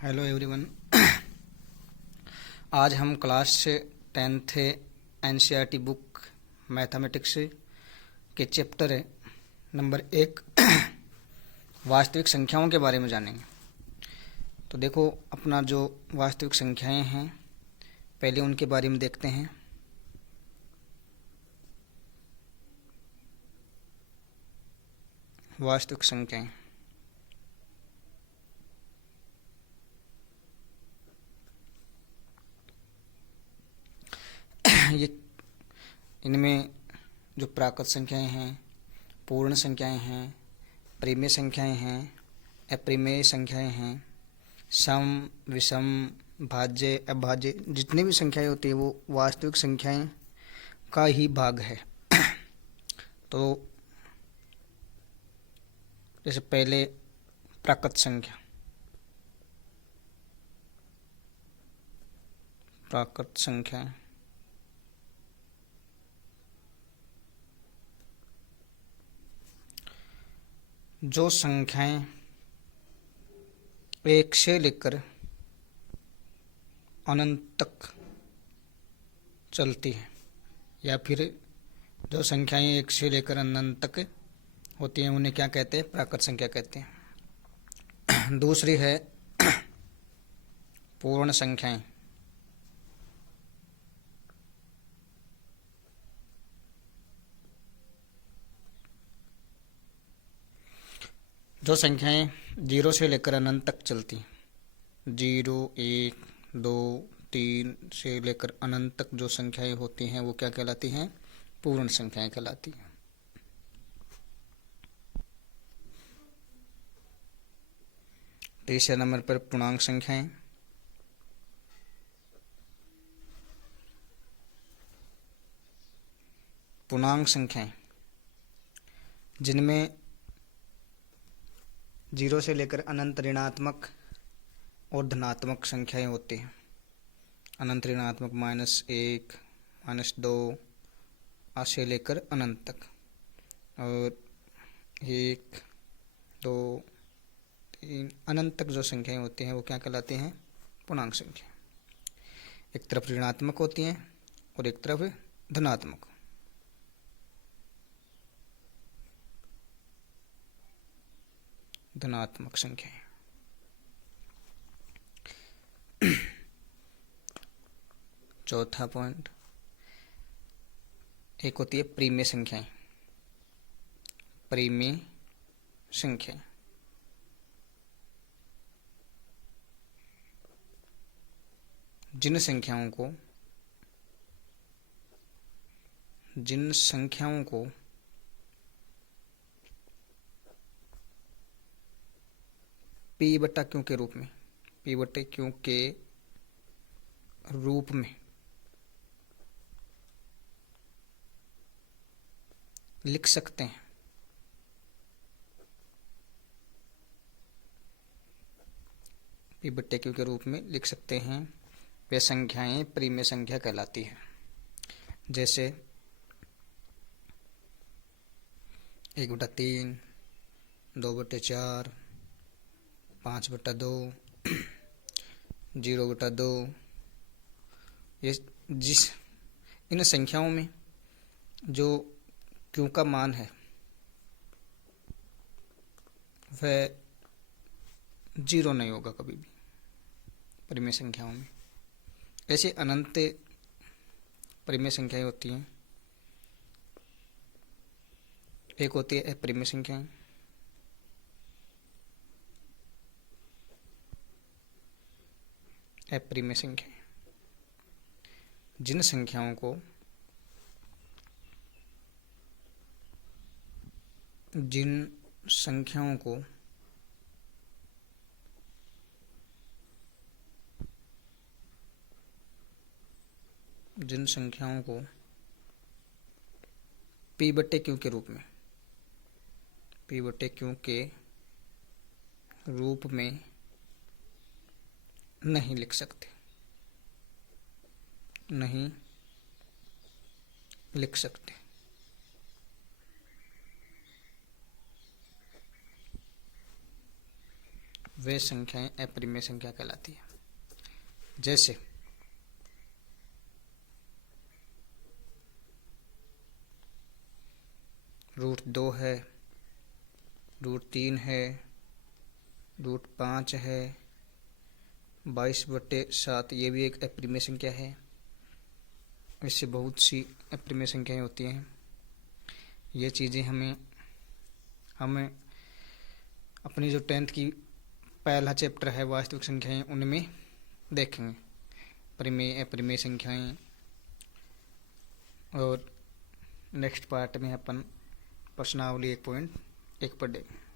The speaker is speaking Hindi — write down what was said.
Hello everyone. आज हम class 10th NCERT book mathematics के चैप्टर नंबर 1 वास्तविक संख्याओं के बारे में जानेंगे। तो देखो, अपना जो वास्तविक संख्याएं हैं पहले उनके बारे में देखते हैं। वास्तविक संख्याएं ये इनमें जो प्राकृत संख्याएं हैं, पूर्ण संख्याएं हैं, परिमेय संख्याएं हैं, अपरिमेय संख्याएं हैं, सम, विषम, भाज्य, अभाज्य, जितनी भी संख्याएं होती है वो वास्तविक संख्याएं का ही भाग है। तो जैसे पहले प्राकृत संख्या, प्राकृत संख्या जो संख्याएं 1 से लेकर अनंत तक चलती हैं, या फिर जो संख्याएं 1 से लेकर अनंत तक होती हैं उन्हें क्या कहते हैं? प्राकृत संख्या कहते हैं। दूसरी है पूर्ण संख्याएं। जो संख्याएं 0 से लेकर अनंत तक चलती हैं, 0, 1, 2, 3 से लेकर अनंत तक जो संख्याएं होती हैं वो क्या कहलाती हैं? पूर्ण संख्याएं कहलाती हैं। तीसरे नंबर पर पूर्णांक संख्याएं। पूर्णांक संख्याएं जिनमें 0 से लेकर अनंत ऋणात्मक और धनात्मक संख्याएं होती हैं। अनंत ऋणात्मक -1, -2 से लेकर अनंत तक, और 1, 2, 3 अनंत तक जो संख्याएं होती हैं वो क्या कहलाती हैं? पूर्णांक संख्या। एक तरफ ऋणात्मक होती हैं और एक तरफ धनात्मक। धनात्मक संख्याएं। चौथा पॉइंट, एक होती है परिमेय संख्याएं। परिमेय संख्याएं जिन संख्याओं को P बटा Q के रूप में, P बटे Q के रूप में लिख सकते हैं। P बटे Q के रूप में लिख सकते हैं, वे संख्याएं परिमेय संख्या कहलाती हैं। जैसे 1/3, 2/4, 5/2, 0/2। ये इन संख्याओं में जो Q का मान है वह 0 नहीं होगा कभी भी परिमेय संख्याओं में। ऐसे अनंत परिमेय संख्याएं होती हैं। एक होती है अपरिमेय संख्याएं। अपरिमेय संख्याएं जिन संख्याओं को जिन संख्याओं को P बटे Q के रूप में, P बटे Q के रूप में नहीं लिख सकते, नहीं लिख सकते। वे संख्याएं अपरिमेय संख्या कहलाती है। जैसे √2 है, √3 है, √5 है, 22/7 ये भी एक अपरिमेय संख्या है। इससे बहुत सी अपरिमेय संख्याएं होती हैं। ये चीज़ें हमें अपनी जो 10th की पहला चैप्टर है वास्तविक संख्याएं उनमें देखेंगे, परिमेय अपरिमेय संख्याएं। और नेक्स्ट पार्ट में अपन प्रश्नावली 1.1 पढ़ेंगे।